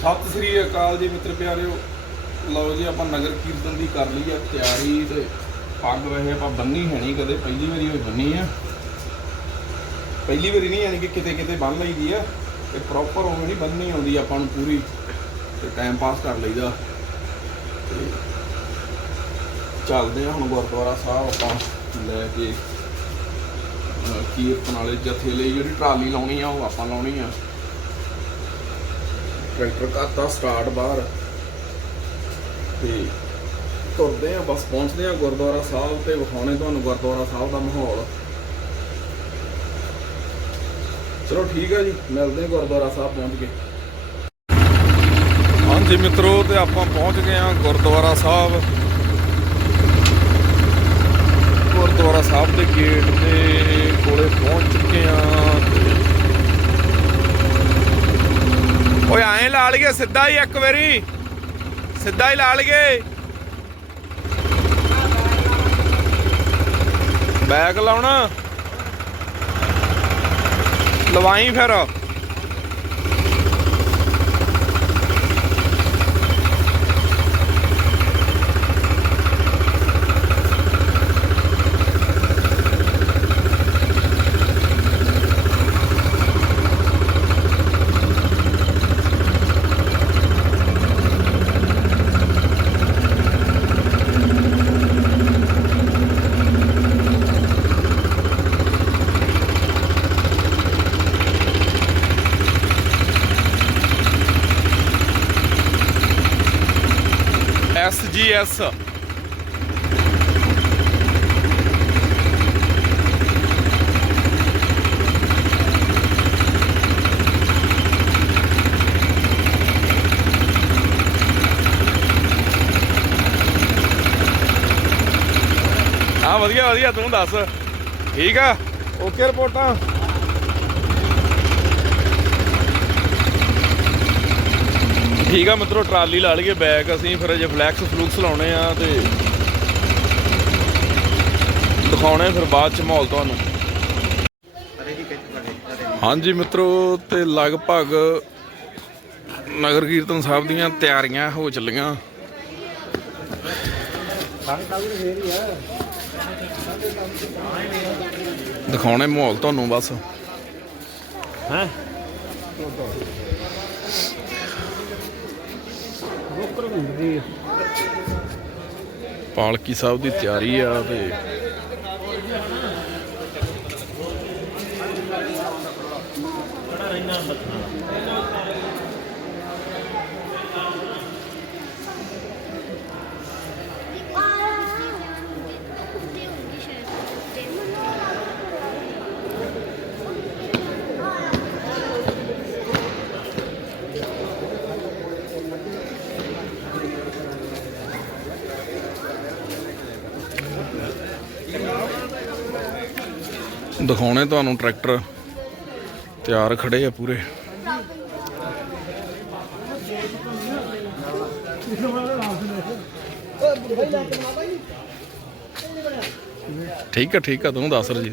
ਸਤਿ ਸ੍ਰੀ ਅਕਾਲ ਜੀ ਮਿੱਤਰ ਪਿਆਰਿਓ। ਲਓ ਜੀ, ਆਪਾਂ ਨਗਰ ਕੀਰਤਨ ਦੀ ਕਰ ਲਈ ਆ ਤਿਆਰੀ ਤੇ ਪੱਗ ਵੈਸੇ ਆਪਾਂ ਬੰਨੀ ਹੈ ਨਹੀਂ ਕਦੇ, ਪਹਿਲੀ ਵਾਰੀ ਹੋਈ ਬੰਨੀ ਆ। ਪਹਿਲੀ ਵਾਰੀ ਨਹੀਂ, ਯਾਨੀ ਕਿ ਕਿਤੇ ਕਿਤੇ ਬੰਨ ਲਈਦੀ ਆ। ਤੇ ਪ੍ਰੋਪਰ ਉਹ ਨਹੀਂ ਬੰਨਣੀ ਆਉਂਦੀ ਆਪਾਂ ਨੂੰ ਪੂਰੀ, ਤੇ ਟਾਈਮ ਪਾਸ ਕਰ ਲਈਦਾ। ਤੇ ਚੱਲਦੇ ਆ ਹੁਣ ਗੁਰਦੁਆਰਾ ਸਾਹਿਬ ਆਪਾਂ ਲੈ ਕੇ। ਕੀਰਤਨ ਵਾਲੇ ਜਥੇ ਲਈ ਜਿਹੜੀ ਟਰਾਲੀ ਲਾਉਣੀ ਆ, ਉਹ ਆਪਾਂ ਲਾਉਣੀ ਆ। ਟਰੈਕਟਰ ਕਰਤਾ ਸਟਾਰਟ ਬਾਹਰ। ਤੇ ਤੁਰਦੇ ਆ, ਬਸ ਪਹੁੰਚਦੇ ਆ ਗੁਰਦੁਆਰਾ ਸਾਹਿਬ ਤੇ ਵਿਖਾਉਣੇ ਤੁਹਾਨੂੰ ਗੁਰਦੁਆਰਾ ਸਾਹਿਬ ਦਾ ਮਾਹੌਲ। ਚਲੋ ਠੀਕ ਆ ਜੀ, ਮਿਲਦੇ ਆ ਗੁਰਦੁਆਰਾ ਸਾਹਿਬ ਪਹੁੰਚ ਕੇ। ਹਾਂਜੀ ਮਿੱਤਰੋ, ਤੇ ਆਪਾਂ ਪਹੁੰਚ ਗਏ ਆ ਗੁਰਦੁਆਰਾ ਸਾਹਿਬ। ਗੁਰਦੁਆਰਾ ਸਾਹਿਬ ਦੇ ਗੇਟ ਦੇ ਕੋਲੇ ਪਹੁੰਚ ਚੁੱਕੇ ਆ ਤੇ ਓਏ ਐਂ ਲਾ ਲਈਏ ਸਿੱਧਾ ਹੀ ਇੱਕ ਵਾਰੀ। ਸਿੱਧਾ ਹੀ ਲਾ ਲਈਏ ਬੈਗ ਲਾਉਣਾ। ਲਵਾਈ ਫਿਰ। ਐਸ ਆ ਵਧੀਆ ਵਧੀਆ ਤੂੰ ਦੱਸ। ਠੀਕ ਆ? ਓਕੇ ਰਿਪੋਰਟਾਂ। ਠੀਕ ਆ ਮਿੱਤਰੋ, ਟਰਾਲੀ ਲਾ ਲਈਏ ਬੈਗ ਅਸੀਂ, ਫਿਰ ਜੇ ਫਲੈਕਸ ਫਲੂਕਸ ਲਾਉਣੇ ਆ ਤੇ ਦਿਖਾਉਣੇ ਫਿਰ ਬਾਅਦ ਚ ਮਾਹੌਲ ਤੁਹਾਨੂੰ। ਹਾਂਜੀ ਮਿੱਤਰੋ, ਤੇ ਲਗਭਗ ਨਗਰ ਕੀਰਤਨ ਸਾਹਿਬ ਦੀਆਂ ਤਿਆਰੀਆਂ ਹੋ ਚੱਲੀਆਂ। ਦਿਖਾਉਣੇ ਮਾਹੌਲ ਤੁਹਾਨੂੰ ਬਸ। ਹੈ? ਪਾਲਕੀ ਸਾਹਿਬ ਦੀ ਤਿਆਰੀ ਆ ਤੇ ਦਿਖਾਉਣੇ ਤੁਹਾਨੂੰ ਟਰੈਕਟਰ। ਤਿਆਰ ਖੜੇ ਆ ਪੂਰੇ। ਠੀਕ ਆ ਠੀਕ ਆ ਤੂੰ ਦੱਸ ਰਜੀ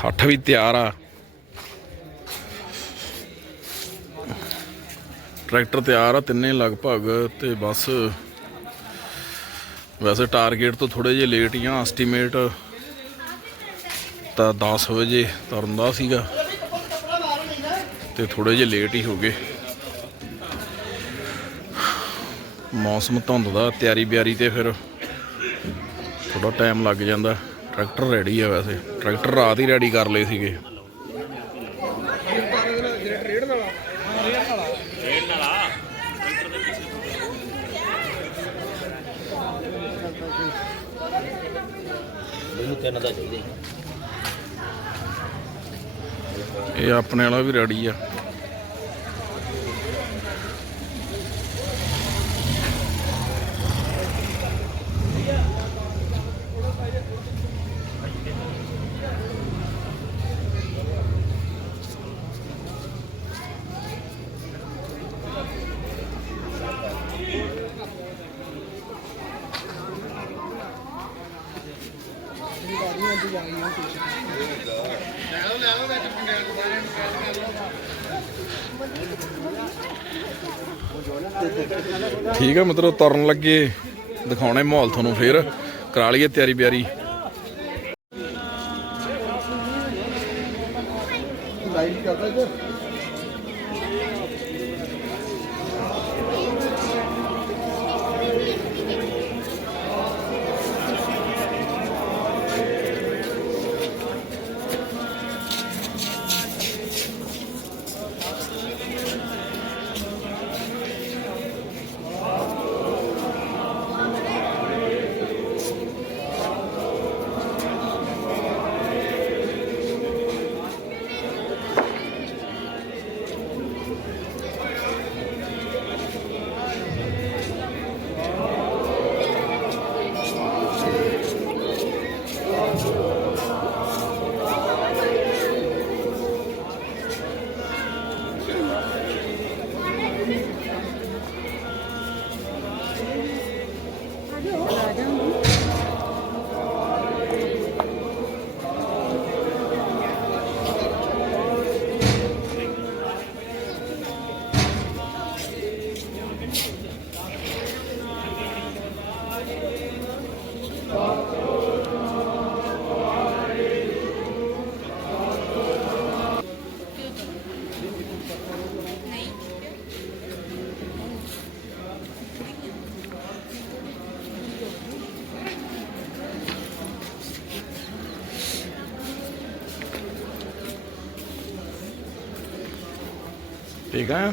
ਸੱਠ ਵੀ ਤਿਆਰ ਆ। ਟਰੈਕਟਰ ਤਿਆਰ ਆ, ਤਿੰਨੇ ਲਗਭਗ ਤੇ ਬਸ ਵੈਸੇ ਟਾਰਗੇਟ ਤੋਂ ਥੋੜੇ ਜਿਹਾ ਲੇਟ ਹੀ ਆ ਐਸਟੀਮੇਟ ਤਾਂ 10 ਵਜੇ ਤੁਰਨ ਦਾ ਸੀਗਾ ਤੇ ਥੋੜੇ ਜਿਹਾ ਲੇਟ ਹੀ ਹੋ ਗਏ। ਮੌਸਮ ਧੁੰਦ ਦਾ ਤਿਆਰੀ ਬਿਆਰੀ ਤੇ ਫਿਰ ਥੋੜਾ ਟਾਈਮ ਲੱਗ ਜਾਂਦਾ। ਟਰੈਕਟਰ ਰੈਡੀ ਆ ਵੈਸੇ। ਟਰੈਕਟਰ ਰਾਤ ਹੀ ਰੈਡੀ ਕਰ ਲਏ ਸੀਗੇ। ਇਹ ਆਪਣੇ ਵਾਲਾ ਵੀ ਰੈਡੀ ਆ ਠੀਕ ਆ, ਮਤਲਬ ਤੁਰਨ ਲੱਗੇ, ਦਿਖਾਉਣੇ ਮਾਹੌਲ ਤੁਹਾਨੂੰ ਫੇਰ। ਕਰਾ ਲਈਏ ਤਿਆਰੀ ਬਿਆਰੀ। ਲਾਈਵ ਕਰਦਾ ਇੱਧਰ Biega.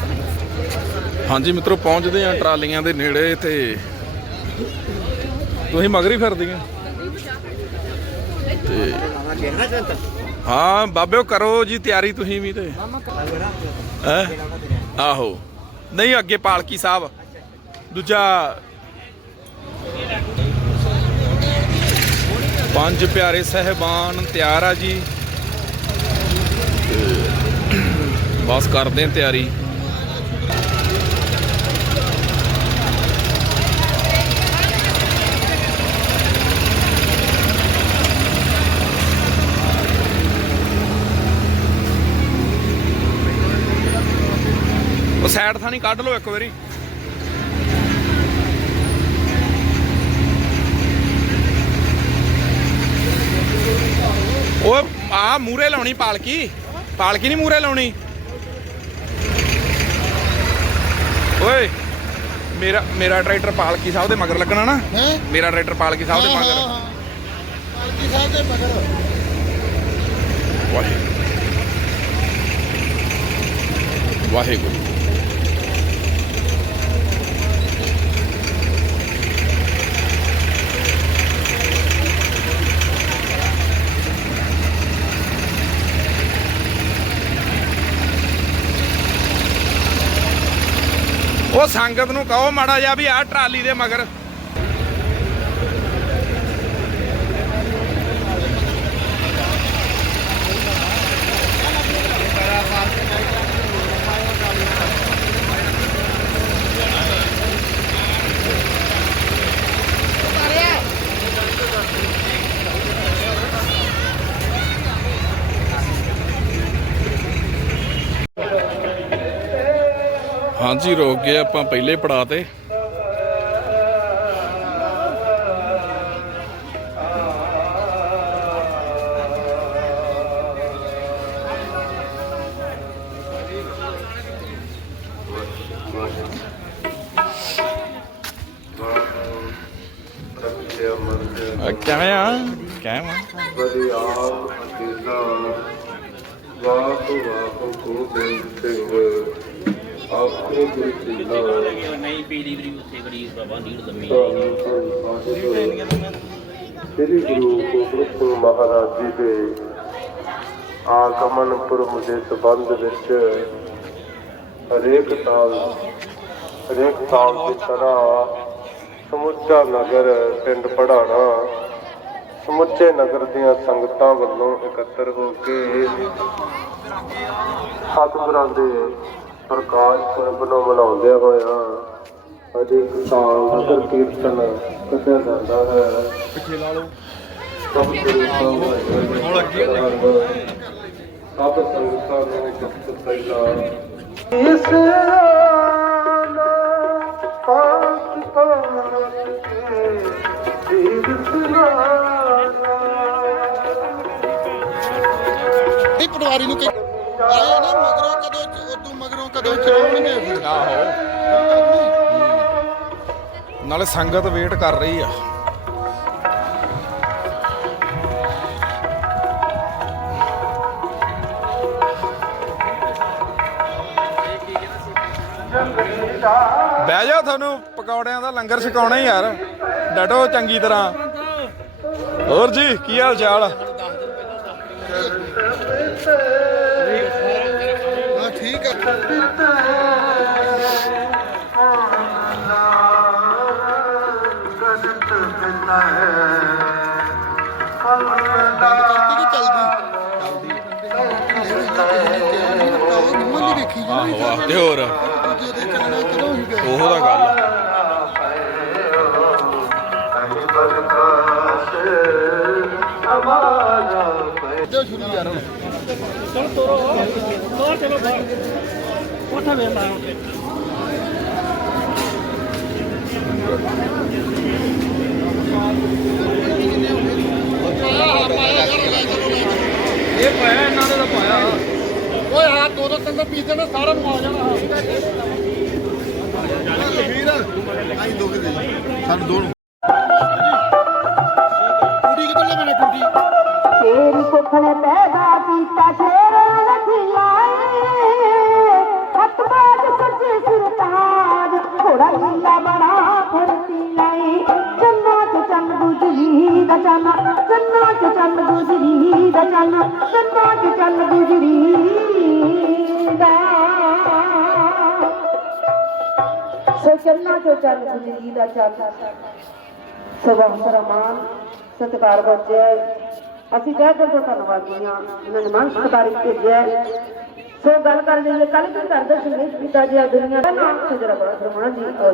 ਹਾਂਜੀ ਮਿੱਤਰੋ, ਪਹੁੰਚਦੇ ਆ ਟਰਾਲੀਆਂ ਦੇ ਨੇੜੇ ਤੇ। ਤੁਸੀਂ ਮਗਰ ਹੀ ਫਿਰਦੀਆਂ ਤੇ ਹਾਂ ਬਾਬਿਓ ਕਰੋ ਜੀ ਤਿਆਰੀ ਤੁਸੀਂ ਵੀ ਤੇ। ਹੈਂ? ਆਹੋ। ਨਹੀਂ, ਅੱਗੇ ਪਾਲਕੀ ਸਾਹਿਬ। ਦੂਜਾ। ਪੰਜ ਪਿਆਰੇ ਸਹਿਬਾਨ, ਤਿਆਰ ਆ ਜੀ। ਬਸ ਕਰਦੇ ਤਿਆਰੀ। ਸਾਈਡ ਥਾਣੀ ਕੱਢ ਲਓ ਇੱਕ ਵਾਰੀ। ਓਏ ਆ ਮੂਰੇ ਲਾਉਣੀ ਪਾਲਕੀ। ਪਾਲਕੀ ਨਹੀਂ ਮੂਰੇ ਲਾਉਣੀ। ਓਏ ਮੇਰਾ ਮੇਰਾ ਟਰੈਕਟਰ ਪਾਲਕੀ ਸਾਹਿਬ ਦੇ ਮਗਰ ਲੱਗਣਾ ਨਾ। ਹੈ? ਮੇਰਾ ਟਰੈਕਟਰ ਪਾਲਕੀ ਸਾਹਿਬ ਦੇ ਮਗਰ। ਪਾਲਕੀ ਸਾਹਿਬ ਦੇ ਮਗਰ। ਵਾਹਿਗੁਰੂ ਵਾਹਿਗੁਰੂ। ਉਹ ਸੰਗਤ ਨੂੰ ਕਹੋ ਮਾੜਾ ਜਿਹਾ ਵੀ ਆਹ ਟਰਾਲੀ ਦੇ ਮਗਰ ਹਾਂਜੀ, ਰੋਕ ਗਏ ਆਪਾਂ ਪਹਿਲੇ ਪੜਾ ਤੇ। ਕਿਵੇਂ ਆ? ਕਿਵੇਂ ਆ? ਬਰਿਆਮ ਅਕੀਲਾ ਵਾਹ ਵਾਹ ਕੋ ਦਿਲ ਸਿੰਘ ਆਪੇ ਗੁਰ ਕਿਲਾ ਨਹੀਂ ਪੀਲੀ ਵੀ ਉੱਥੇ ਗੜੀ ਬਾਬਾ ਨੀੜ ਲੰਮੀ ਸ੍ਰੀ ਗੁਰੂ ਗੋਬਿੰਦ ਸਿੰਘ ਮਹਾਰਾਜ ਜੀ ਦੇ ਆਗਮਨ ਪੁਰਬ ਦੇ ਸੰਬੰਧ ਵਿੱਚ ਹਰੇਕ ਸਾਲ ਹਰੇਕ ਸਾਲ ਦੀ ਤਰ੍ਹਾਂ ਸਮੁੱਚਾ ਨਗਰ ਪਿੰਡ ਪੜਾਣਾ ਸਮੁੱਚੇ ਨਗਰ ਦੀਆਂ ਸੰਗਤਾਂ ਵੱਲੋਂ ਇਕੱਤਰ ਹੋ ਕੇ ਸਤਿਗੁਰਾਂ ਦੇ ਪ੍ਰਕਾਸ਼ ਪੁਰਬ ਨੂੰ ਮਨਾਉਂਦੇ ਹੋਇਆ ਹਰੇਕ ਸਾਲ ਨਗਰ ਕੀਰਤਨ ਕੱਢਿਆ ਜਾਂਦਾ ਹੈ। ਪਿੱਛੇ ਲਾ ਲਓ ਸਭ ਗੁਰੂ ਸਭ ਸੰਗਤਾਂ ਨੂੰ ਸਭ ਤੋਂ ਇਸ ਪਾਕ ਪਾਕ ਕੇ ਜੀਵ ਇਹ ਪਟਵਾਰੀ ਨੂੰ ਕਿ ਆਏ ਨਾ ਮਗਰੋਂ ਕਦੋਂ ਕਦੋਂ ਚਲਾਉਣਗੇ? ਫਿਰ ਆਹੋ। ਨਾਲੇ ਸੰਗਤ ਵੇਟ ਕਰ ਰਹੀ ਆ। ਬਹਿ ਜਾ ਤੁਹਾਨੂੰ, ਪਕੌੜਿਆਂ ਦਾ ਲੰਗਰ ਛਕਾਉਣਾ ਹੀ ਯਾਰ। ਡਟੋ ਚੰਗੀ ਤਰ੍ਹਾਂ। ਹੋਰ ਜੀ, ਕੀ ਹਾਲ ਚਾਲ ਆਹੋ, ਆਹ ਤੇ ਹੋਰ। ਦੂਜੇ ਉਹੋ ਦਾ ਗੱਲ ਜੋ ਸ਼ੁਰੂ ਯਾਰ ਹੁਣ ਤੋਰੋ ਤੋਰ ਚਲੋ ਬਾਹਰ ਉੱਥੇ ਵੇਖ ਲਾ ਇਹ ਪਾਇਆ ਇਹਨਾਂ ਨੇ ਤਾਂ ਪਾਇਆ। ਓਏ ਹਾਂ ਦੋ ਦੋ ਤਿੰਨ ਪੀਸ ਦੇਣਾ ਸਾਰਾ ਨੂੰ ਆ ਜਾਣਾ। ਵੀਰ, ਆਈ ਦੋ। ਕਿਤੇ ਸਾਨੂੰ ਦੋ ਨੂੰ ਚੰਨਾ ਚ ਚੰਨ ਗੁਜਰੀ ਦਾ ਚੰਨ ਸਭਾ ਸਰਮਾਨ ਸਤਿਕਾਰ ਬੱਚੇ ਅਸੀਂ ਕਹਿ ਕੇ ਧੰਨਵਾਦੀ ਹਾਂ। ਇਹਨਾਂ ਸਤਿਕਾਰਿਤ ਭੇਜਿਆ ਸੋ ਗੱਲ ਕਰ ਲਈਏ ਕੱਲ ਕੀ ਕਰਦੇ ਸੰਗੀਤ ਪਿਤਾ ਜੀ ਆ ਦੁਨੀਆ ਦਾ ਨਾਮ ਸਜਰਾ ਬੜਾ ਸਰਮਾਨ ਜੀ ਔਰ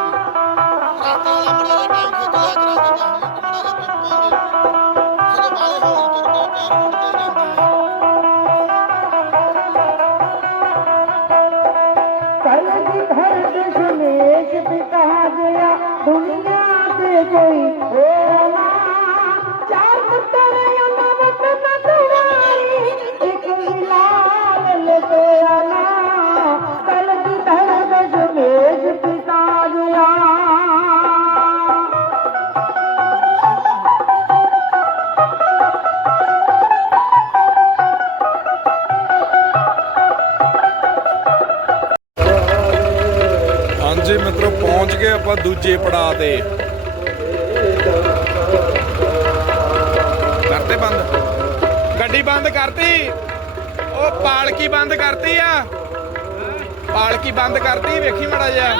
ਕਰਤੇ ਬੰਦ। ਗੱਡੀ ਬੰਦ ਕਰਤੀ। ਉਹ ਪਾਲਕੀ ਬੰਦ ਕਰਤੀ ਆ। ਪਾਲਕੀ ਬੰਦ ਕਰਤੀ, ਵੇਖੀ ਮੜਾ ਜਿਹਾ।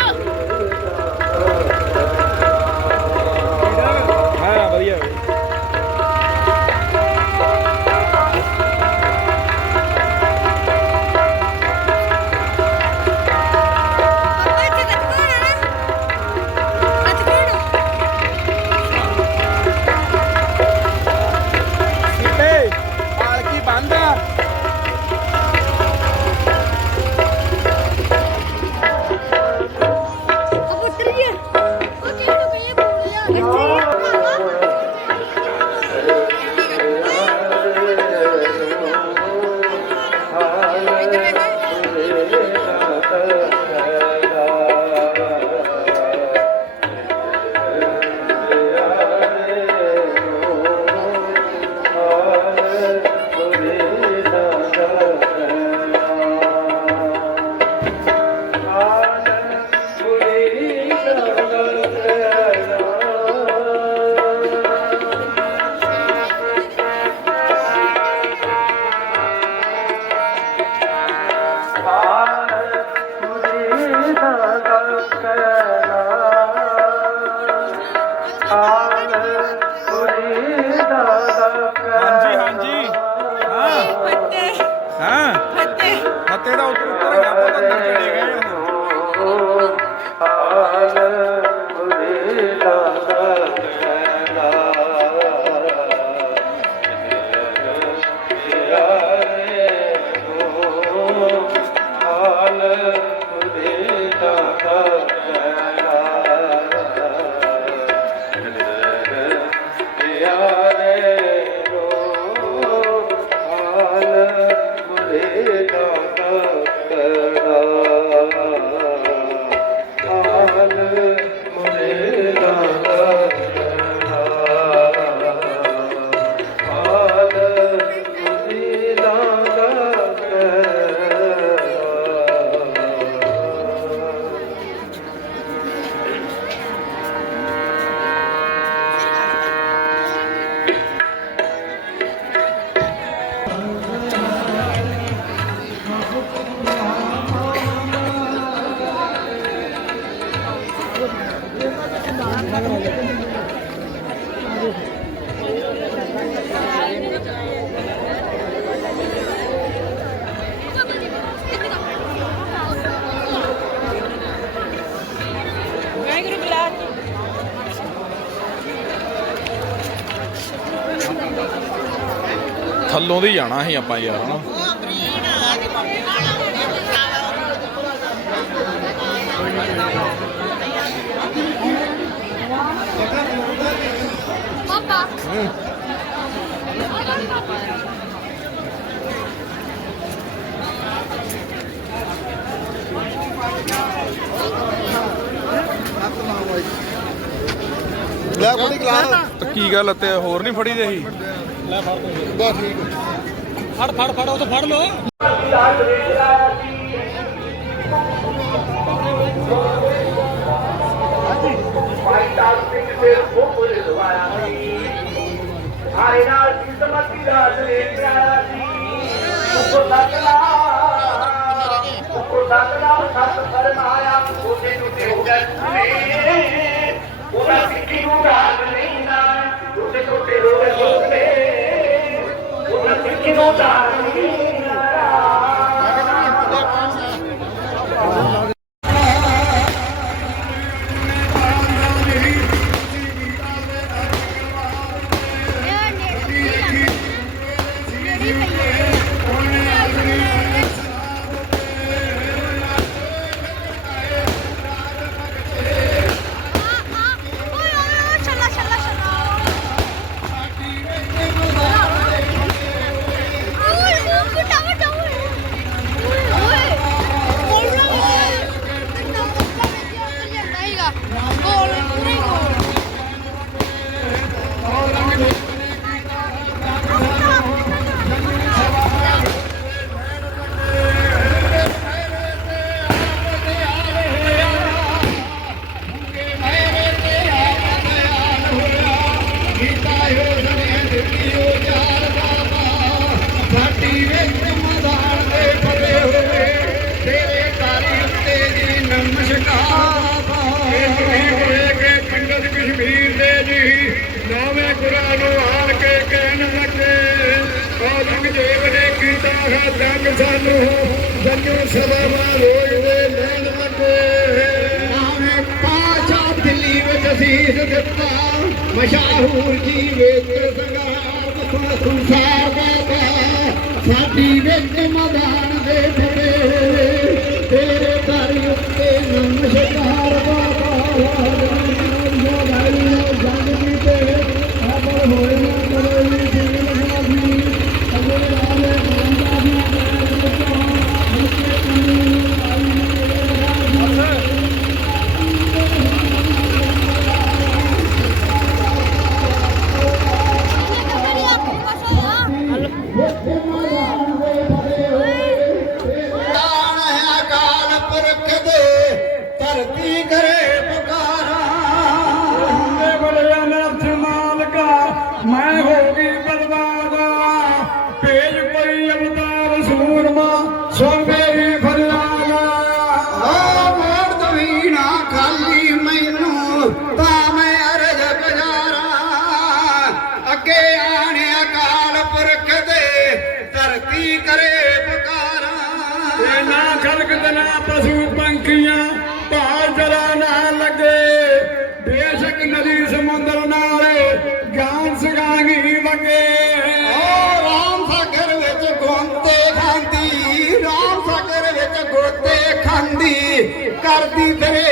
ਥੱਲੋਂ ਦੀ ਜਾਣਾ ਸੀ ਆਪਾਂ ਯਾਰ ਹਨਾ। ਲੈ ਕੋਈ ਗਲਾਸ ਕੀ ਗੱਲ ਤੇ ਹੋਰ ਨਹੀਂ ਫੜੀ ਦੇ ਸੀ ਬਸ ਠੀਕ। ਫੜ ਫੜ ਫੜ, ਉਹ ਤਾਂ ਫੜ ਲੋ ਹਾਰੇ ਨਾਲ ਕਿਸਮਤੀ ਦਾ ਸਲੇ ਪਿਆਰਾ ਸੀ ਉੱਪਰ ਸਤਲਾ ਉੱਪਰ ਸਤ ਫਰਮਾਇਆ ਉਹਦੇ ਟੁੱਟੇ ਹੋ ਗਏ ਉਹਦਾ ਸਿੱਖੀ ਨੂੰ ਰਾਗ ਨਹੀਂ ਨਾ ਉਹਦੇ ਟੁੱਟੇ ਹੋ ਗਏ ਸੁਨੇ ਉਹਦਾ ਸਿੱਖੀ ਸੰਸਾਰ ਬਾਬਾ ਸਾਡੀ ਵਿੱਚ ਮੈਦਾਨ ਦੇ ਫੜੇ ਖਲਕ ਪਸ਼ੂ ਪੰਖੀਆਂ ਭਾਲ ਜਰਾ ਨਾ ਲੱਗੇ। ਬੇਸ਼ੱਕ ਨਦੀ ਸਮੁੰਦਰ ਨਾਲ ਗਾਨ ਸਗਾਂਗੀ ਵਗੇ ਓ ਰਾਮ ਸਾਗਰ ਵਿੱਚ ਗੋਤੇ ਖਾਂਦੀ, ਰਾਮ ਸਾਗਰ ਵਿੱਚ ਗੋਤੇ ਖਾਂਦੀ ਕਰਦੀ ਤੇਰੇ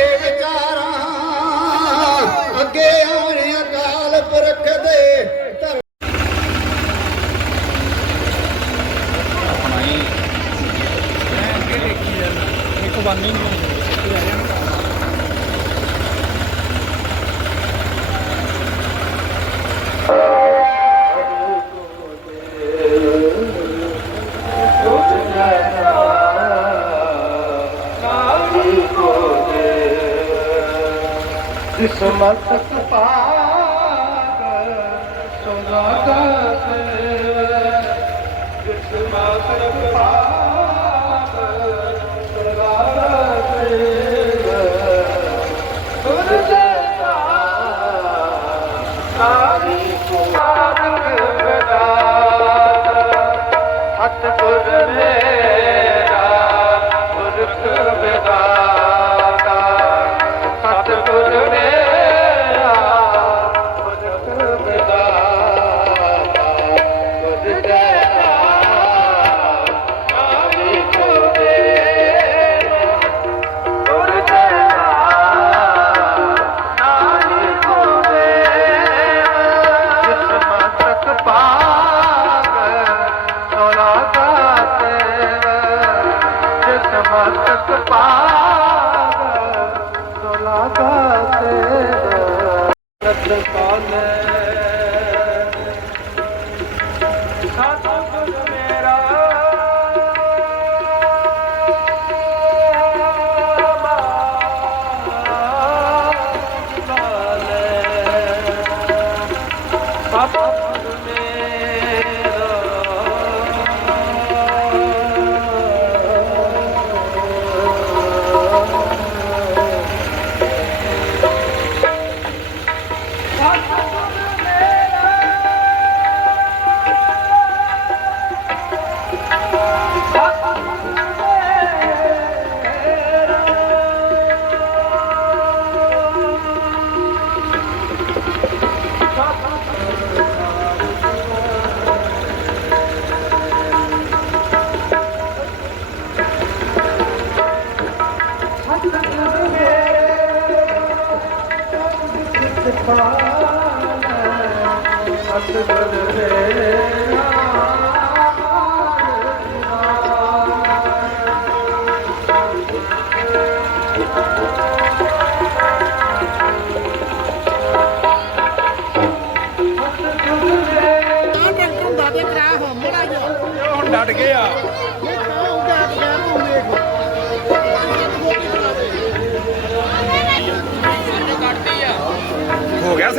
Flamengo. Isso, é mas, किस्मत पाग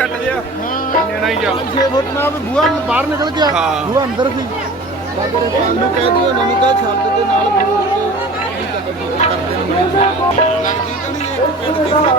ਸੈੱਟ ਜਿਆ ਨਾਲ ਹੀ ਆ। 6 ਫੁੱਟ ਨਾਲ ਬੂਆ ਬਾਹਰ ਨਿਕਲ ਗਿਆ ਹਾਂ। ਬੂਆ ਅੰਦਰ ਸੀ। ਬਾਬਰੇ ਨੂੰ ਕਹਿ ਦਿਓ ਨਹੀਂ ਤਾਂ ਛੱਡ ਦੇ ਨਾਲ ਬੋਲ ਕੇ ਕਰਦੇ ਨੇ। ਲੱਗਦੀ ਤਾਂ ਨਹੀਂ ਇਹ ਪਿੰਡ ਦੀ ਵਾਲੇ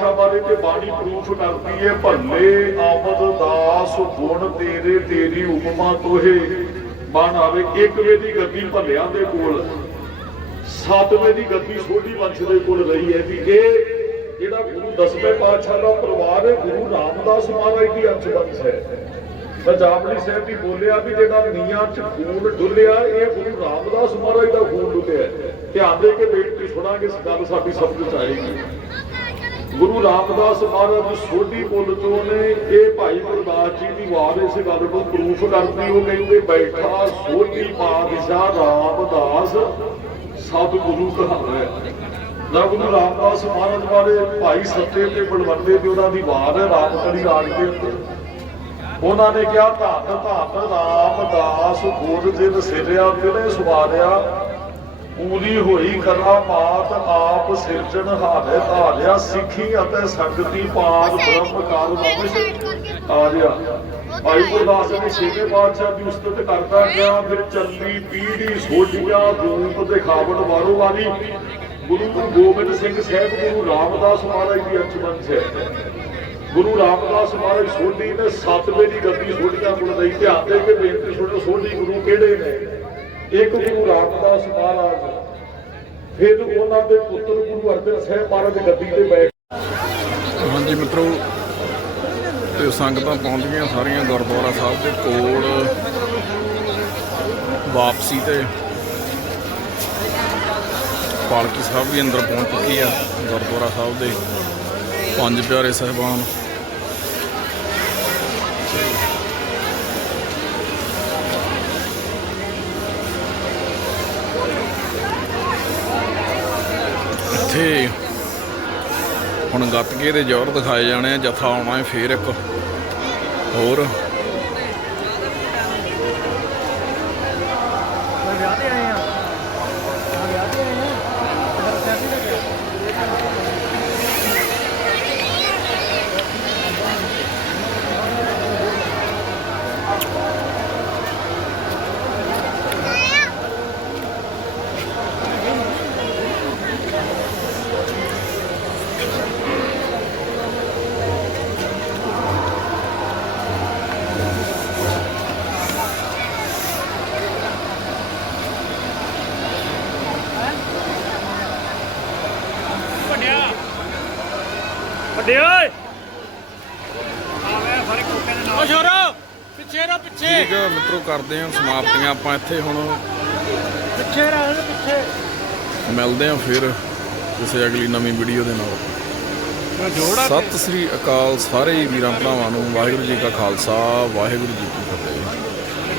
ਬਾਰੇ ਤੇ ਬਾਣੀ ਪ੍ਰੂਫ ਕਰਦੀ ਏ, ਭੱਲੇ ਆਮਦ ਦਾਸ ਗੁਣ ਤੇਰੇ, ਤੇਰੀ ਉਪਮਾ ਤੋਹੇ। ਮਨ ਆਵੇ ਇੱਕ ਵੇ ਦੀ ਗੱਦੀ ਭੱਲਿਆਂ ਦੇ ਕੋਲ ਸੱਤਵੇਂ ਦੀ ਗੱਦੀ ਛੋਟੀ ਵੰਸ਼ ਦੇ ਕੋਲ ਰਹੀ ਹੈ ਵੀ ਇਹ ਜਿਹੜਾ ਗੁਰੂ ਦਸਵੇਂ ਪਾਤਸ਼ਾਹ ਦਾ ਪਰਿਵਾਰ ਹੈ, ਗੁਰੂ ਰਾਮਦਾਸ ਮਹਾਰਾਜ ਦੀ ਅੰਸ਼ ਵੰਸ਼ ਹੈ। ਮੈਂ ਸਾਹਿਬ ਵੀ ਬੋਲਿਆ ਵੀ ਜਿਹੜਾ ਨੀਆਂ ਚ ਖੂਨ ਡੁੱਲਿਆ, ਇਹ ਗੁਰੂ ਰਾਮਦਾਸ ਮਹਾਰਾਜ ਦਾ ਖੂਨ ਡੁੱਲਿਆ ਧਿਆਨ ਦੇ ਕੇ ਬੇਨਤੀ ਸੁਣਾਂਗੇ ਗੱਲ ਸਾਡੀ ਸਭ ਚ ਆਏਗੀ। ਗੁਰੂ ਰਾਮਦਾਸ ਮਹਾਰਾਜ ਸੋਢੀ ਪੁੱਲ ਤੋਂ ਨੇ ਇਹ ਭਾਈ ਗੁਰਦਾਸ ਜੀ ਦੀ ਵਾਰ ਇਸ ਗੱਲ ਨੂੰ ਪ੍ਰੂਫ ਕਰਦੀ ਉਹ ਕਹਿੰਦੇ ਬੈਠਾ ਸੋਢੀ ਪਾਤਸ਼ਾਹ ਰਾਮਦਾਸ, ਸਤਿਗੁਰੂ ਕਹਾਵੇ। ਨਾ ਗੁਰੂ ਰਾਮਦਾਸ ਮਹਾਰਾਜ ਬਾਰੇ ਭਾਈ ਸੱਤੇ ਤੇ ਬਲਵੰਦੇ ਦੀ ਉਹਨਾਂ ਦੀ ਵਾਰ ਹੈ, ਰਾਮਕਲੀ ਰਾਗ ਦੇ ਉੱਤੇ। ਉਹਨਾਂ ਨੇ ਕਿਹਾ, ਧੰਨ ਧੰਨ ਰਾਮਦਾਸ ਗੁਰ ਜਿਨ ਸਿਰਿਆ ਕਿਨੇ ਸਵਾਰਿਆ ਪੂਰੀ ਹੋਈ ਕਰਾ ਮਾਤ ਆਪ ਸਿਰਜਣ ਹਾਰੇ ਧਾਰਿਆ ਸਿੱਖੀ ਅਤੇ ਸੰਗਤੀ ਪਾਰ ਬ੍ਰਹਮ ਕਾਲ ਨਮਿਸ਼ ਆ ਰਿਹਾ ਭਾਈ ਗੁਰਦਾਸ ਜੀ ਛੇਵੇਂ ਪਾਤਸ਼ਾਹ ਦੀ ਉਸਤਤ ਕਰਦਾ ਗਿਆ ਫਿਰ ਚੱਲੀ ਪੀੜੀ ਸੋਢੀਆਂ ਰੂਪ ਦਿਖਾਵਣ ਵਾਰੋ ਵਾਰੀ ਗੁਰੂ ਗੁਰੂ ਗੋਬਿੰਦ ਸਿੰਘ ਸਾਹਿਬ ਗੁਰੂ ਰਾਮਦਾਸ ਮਹਾਰਾਜ ਦੀ ਅੰਸ਼ਵੰਸ਼ ਹੈ ਗੁਰੂ ਰਾਮਦਾਸ ਮਹਾਰਾਜ ਸੋਢੀ ਨੇ ਸਤਵੇਂ ਦੀ ਗੱਦੀ ਸੋਢੀਆਂ ਕੋਲ ਰਹੀ ਧਿਆਨ ਦੇ ਕੇ ਬੇਨਤੀ ਸੋਢੀ ਗੁਰੂ ਕਿਹੜੇ ਨੇ? ਇੱਕ ਗੁਰੂ ਰਾਮਦਾਸ ਮਹਾਰਾਜ, ਫਿਰ ਉਹਨਾਂ ਦੇ ਪੁੱਤਰ ਗੁਰੂ ਅਰਜਨ ਸਾਹਿਬ ਮਹਾਰਾਜ ਗੱਦੀ ਤੇ ਬੈਠ ਹਾਂਜੀ ਮਿੱਤਰੋ, ਤੇ ਸੰਗਤਾਂ ਪਹੁੰਚ ਗਈਆਂ ਸਾਰੀਆਂ ਗੁਰਦੁਆਰਾ ਸਾਹਿਬ ਦੇ ਕੋਲ, ਵਾਪਸੀ ਤੇ। ਪਾਲਕੀ ਸਾਹਿਬ ਵੀ ਅੰਦਰ ਪਹੁੰਚ ਚੁੱਕੀ ਆ ਗੁਰਦੁਆਰਾ ਸਾਹਿਬ ਦੇ। ਪੰਜ ਪਿਆਰੇ ਸਹਿਬਾਨ। ਇੱਥੇ ਹੁਣ ਗੱਤਕੇ ਦੇ ਜ਼ੋਰ ਦਿਖਾਏ ਜਾਣੇ ਆ ਜਥਾ ਆਉਣਾ ਹੈ ਫੇਰ ਇੱਕ। ਹੋਰ ਵੱਡਿਆ ਵੱਡੇ ਓਏ ਆਵੇ ਫ਼ਰਕ ਕੋਕੇ ਦੇ ਨਾਲ ਓ ਛੋਰੋ ਪਿੱਛੇ ਰੋ ਪਿੱਛੇ ਠੀਕ ਆ ਮਿੱਤਰੋ ਕਰਦੇ ਹਾਂ ਸਮਾਪਤੀਆਂ ਆਪਾਂ ਇੱਥੇ ਹੁਣ। ਪਿੱਛੇ ਰਹਿ ਪਿੱਛੇ। ਮਿਲਦੇ ਹਾਂ ਫਿਰ ਕਿਸੇ ਅਗਲੀ ਨਵੀਂ ਵੀਡੀਓ ਦੇ ਨਾਲ। ਸਤਿ ਸ੍ਰੀ ਅਕਾਲ ਸਾਰੇ ਵੀਰਾਂ ਭਰਾਵਾਂ ਨੂੰ ਵਾਹਿਗੁਰੂ ਜੀ ਕਾ ਖਾਲਸਾ ਵਾਹਿਗੁਰੂ ਜੀ ਕੀ